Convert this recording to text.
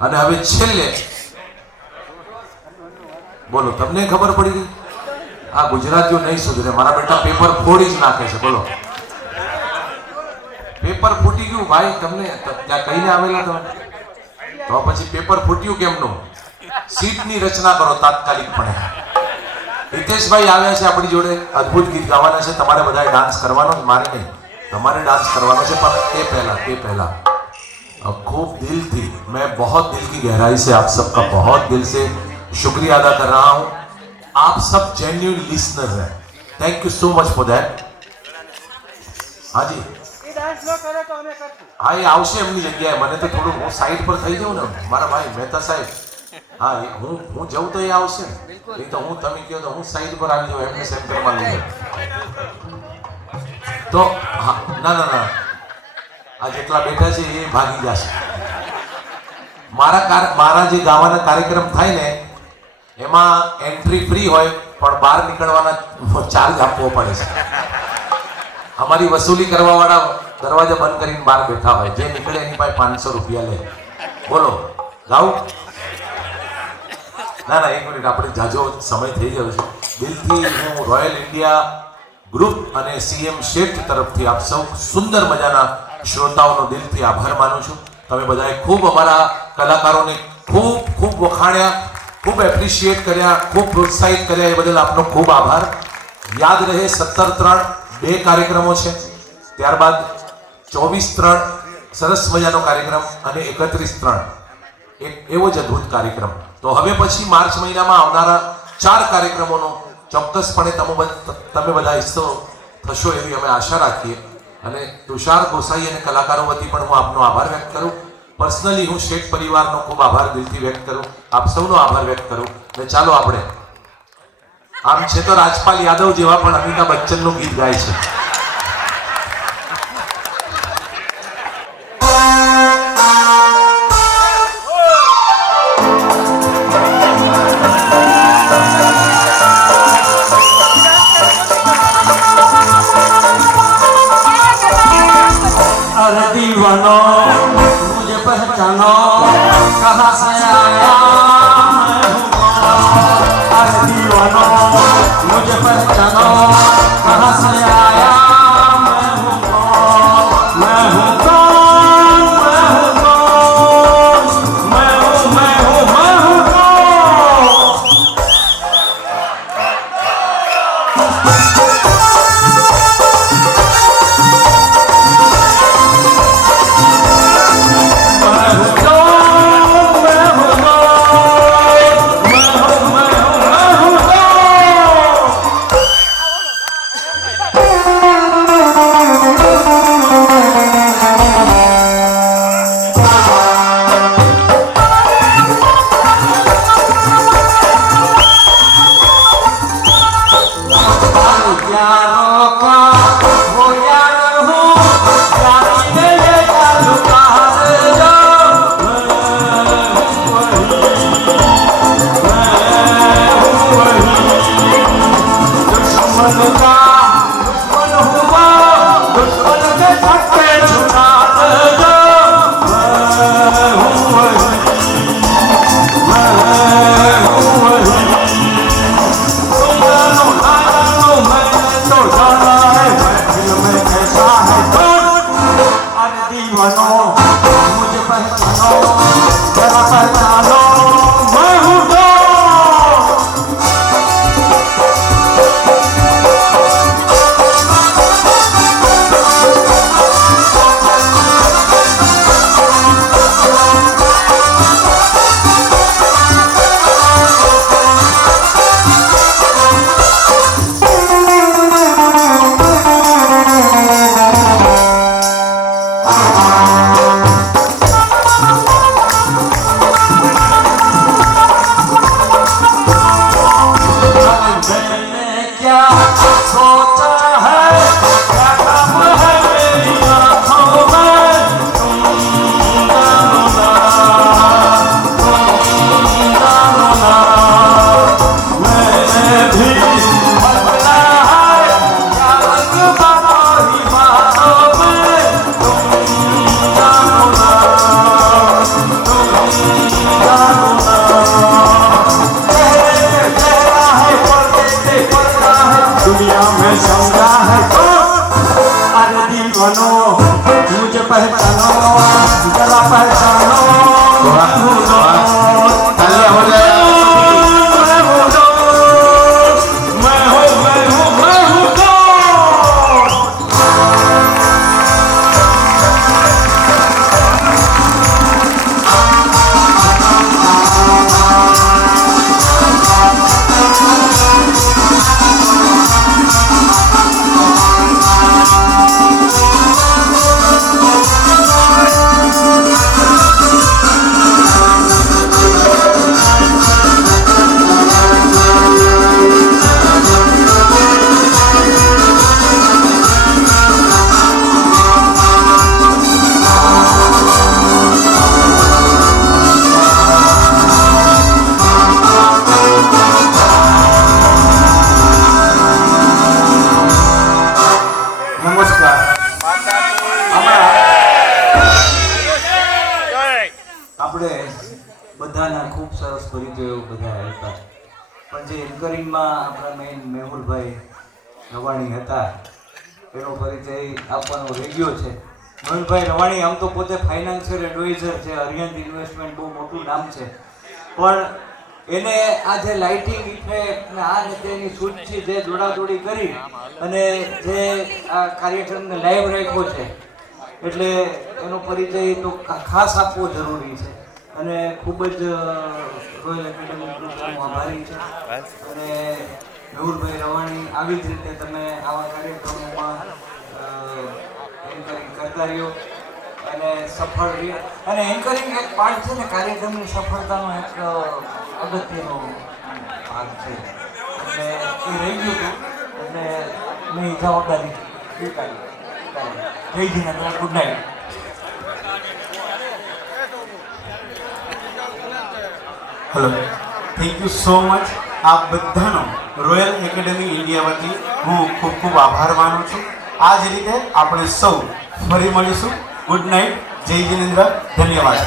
અને હવે છેલ્લે બોલો, તમને ખબર પડી ગઈ? આ ગુજરાતીઓ નહીં સુધરે, મારા બેટા પેપર ફોડી જ નાખે છે, બોલો. પેપર ફૂટી ગયું, ભાઈ, તમને ત્યાં કહીને આવેલા તમે. તો પછી પેપર ફૂટ્યું કેમનું? સીટની રચના કરો તાત્કાલિક તાત્કાલિકપણે. હિતેશભાઈ આવ્યા છે આપણી જોડે, અદ્ભુત ગીત ગાવાના છે. તમારે બધાએ ડાન્સ કરવાનો જ મારે નહીં. તમારે ડાન્સ કરવાનો છે, પણ તે પહેલા તે પહેલા. अ, खूब दिल थी मैं बहुत दिल की गहराई से आप सबका बहुत दिल से शुक्रिया अदा कर रहा हूं आप सब जेन्यून लिसनर हैं thank you so much for that हाँ जी એ ડાન્સ ન કરે તો અમે કરશું હા એ આવશે એમની જગ્યાએ મને તો થોડું હું સાઈડ પર થઈ જાઉં ને મારા ભાઈ મહેતા સાહેબ હા એ હું હું જઉં તો એ આવશે ને નહીં તો હું તમે કહો તો હું સાઈડ પર આવી જાઉં એમને સેન્ટરમાં લઈ જાઉં તો હા ના ના ના આ જેટલા બેઠા છે એ ભાગી જશે. મારા મારા જે ગાવાના કાર્યક્રમ થાય ને, એમાં એન્ટ્રી ફ્રી હોય, પણ બહાર નીકળવાના ચાર્જ આપવો પડે છે. અમારી વસૂલી કરવાવાળા દરવાજા બંધ કરીને બહાર બેઠા હોય. જે નીકળે એની પાસે પાંચસો રૂપિયા લે. બોલો ગાઉં ના ના, એક મિનિટ, આપણે જાજો, સમય થઈ ગયો છે. દિલથી હું રોયલ ઇન્ડિયા ગ્રુપ અને સીએમ શેઠ તરફથી આપ સૌ સુંદર મજાના શ્રોતાઓનો દિલથી આભાર માનું છું. તમે બધાએ ખૂબ અમારા કલાકારોને ખૂબ ખૂબ વખાણ્યા, ખૂબ એપ્રિશિએટ કર્યા, ખૂબ પ્રોત્સાહિત કર્યા એ બદલ આપનો ખૂબ આભાર. યાદ રહે સત્તર ત્રણ બે કાર્યક્રમો છે. ત્યારબાદ ચોવીસ ત્રણ સરસ મજાનો કાર્યક્રમ અને એકત્રીસ ત્રણ. એક એવો જ અદ્ભુત કાર્યક્રમ. તો હવે પછી માર્ચ મહિનામાં આવનારા ચાર કાર્યક્રમોનો ચોક્કસપણે તમે બધા હિસ્સો થશો એવી અમે આશા રાખીએ. અને તુષાર ગોસાઈ અને કલાકારો વતી પણ હું આપનો આભાર વ્યક્ત કરું. પર્સનલી હું શેઠ પરિવારનો ખૂબ આભાર દિલથી વ્યક્ત કરું. આપ સૌનો આભાર વ્યક્ત કરું. અને ચાલો આપણે. આમ છે તો રાજપાલ યાદવ જેવા પણ અમિતાભ બચ્ચનનું ગીત ગાય છે. दीवानो मुझे पहचानो कहाँ से आया Bye. જીવનો તું જ પહેચાનો જે એન્કરિંગમાં આપણા મેઇન મેહુલભાઈ રવાણી હતા, એનો પરિચય આપવાનો રહી ગયો છે. મેહુલભાઈ રવાણી આમ તો પોતે ફાઇનાન્શિયલ એડવાઇઝર છે હરિયંત ઇન્વેસ્ટમેન્ટ બહુ મોટું નામ છે. પણ એને આ જે લાઇટિંગ ઇફેક્ટ આ ને તેની સૂચિ જે દોડાદોડી કરી અને જે આ કાર્યક્રમને લાઈવ રાખ્યો છે, એટલે એનો પરિચય તો ખાસ આપવો જરૂરી છે. અને ખૂબ જ રોયલ એકેડેમી આભારી છે. અને મેહુલભાઈ રવાણી આવી જ રીતે તમે આવા કાર્યક્રમોમાં એન્કરિંગ કરતા રહ્યો અને સફળ રહ્યો. અને એન્કરિંગ એક પાર્ટ છે ને, કાર્યક્રમની સફળતાનો એક અગત્યનો ભાગ છે. એટલે એ રહી ગયું હતું. એટલે મેં જવાબદારી સ્વીકારી જય Jinendra good night. Hello thank you so much આ બધાનો રોયલ એકેડેમી ઇન્ડિયા વતી હું ખૂબ ખૂબ આભાર માનું છું. આ જ રીતે આપણે સૌ ફરી મળીશું. ગુડ નાઇટ જય જિનેન્દ્ર. ધન્યવાદ.